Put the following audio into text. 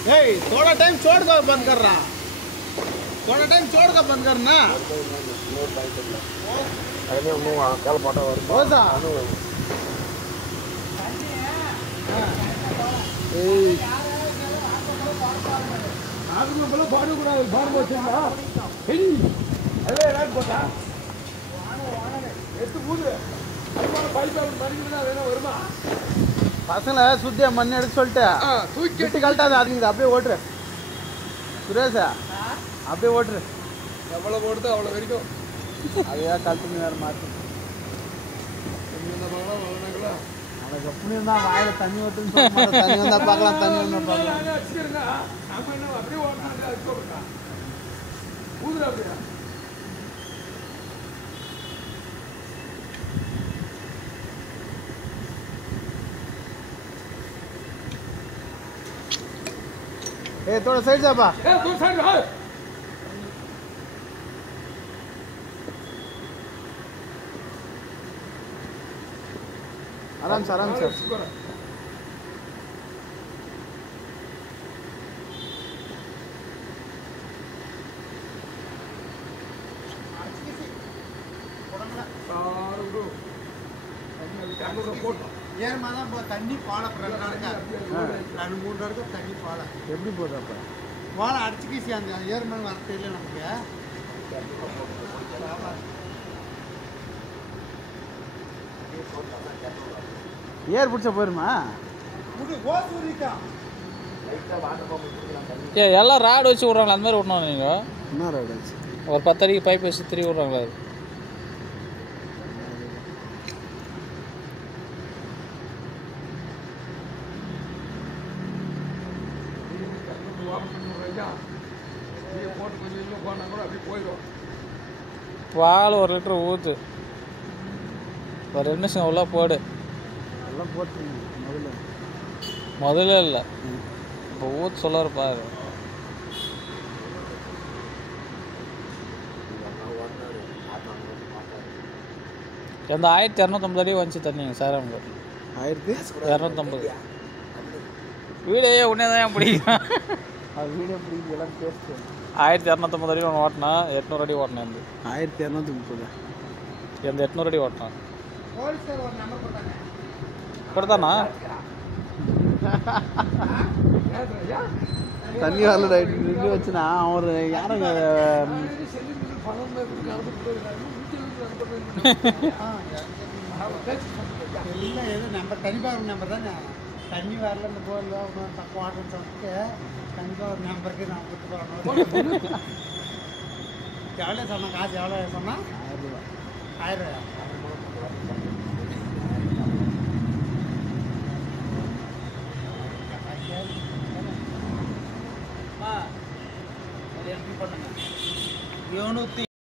थोड़ा टाइम छोड़ कर बंद कर रहा, थोड़ा टाइम छोड़ कर बंद करना। பசங்களை சுத்தியா மண் எடுத்து சொல்லிட்டு தூக்கி கழட்டாது அதுங்க அப்படியே ஓட்டுரு சுரேஷா அப்படியே ஓட்டுரு எவ்வளோ ஓடுதோ அவ்வளோ வரைக்கும் அதையா கழட்டுன்னு வேறு மாற்றி அவனுக்கு எப்படி இருந்தா வாயில தண்ணி ஓட்டுன்னு தண்ணி வந்தா பார்க்கலாம் தண்ணி வந்தா பார்க்கலாம் थोड़ा साइड जा बा थोड़ा साइड रह आराम से यार माना तண்ணி பால பிரகாரங்க 2-3 வரைக்கும் தண்ணி பால எப்படி போறப்ப வாள அடிச்சுக்கிசி அந்த ஏர் மேல வரது இல்ல நமக்கு ஏர் புடிச்ச போயிருமா முடி ஓசூரிக்கா லைட்டா வாட்டர் பம்ப் குடிக்கலாம் தண்ணி எல்லாம் ராட் வச்சு விடுறாங்க அந்த மாதிரி விடணும் நீங்க என்ன ராட் வச்சு ஒரு 10 அடிக்கு பைப் வச்சு திரி விடுறாங்களா பால் 1 லிட்டர் ஊற்று ஒரு 2 நிமிஷம் உள்ள போடு எல்லாம் போட்டு முதல்ல இல்லை இப்போ ஊற்று சொல்லாரு பாரு எந்த 1250 அடி வந்துச்சு தண்ணிங்க சாரம் 1250 வீடியோ உடனே தான் பிடிக்கும் அது வீடியோ பிடிக்கும் எல்லாம் பேசு 1250 அடி ஒன்று ஓட்டினா 800 அடி ஓட்டினேன் வந்து 1230 எந்த 800 அடி ஓட்டினான் கொடுத்தானா தண்ணி வரல ரைட் நின்று வச்சுனா அவர் யாரும் இல்லை எது நம்பர் தனிப்பாக நம்பர் தானே தண்ணி வரல இந்த போர்ல தப்பு ஆட்டோன்னு சொல்லிட்டு கண்டிப்பாக ஒரு நம்பருக்கு நான் கொடுத்து போகிறேன் எவ்வளோ சொன்னேன் காசு எவ்வளோ சொன்னால் 1000 ரூபா பண்ணுங்க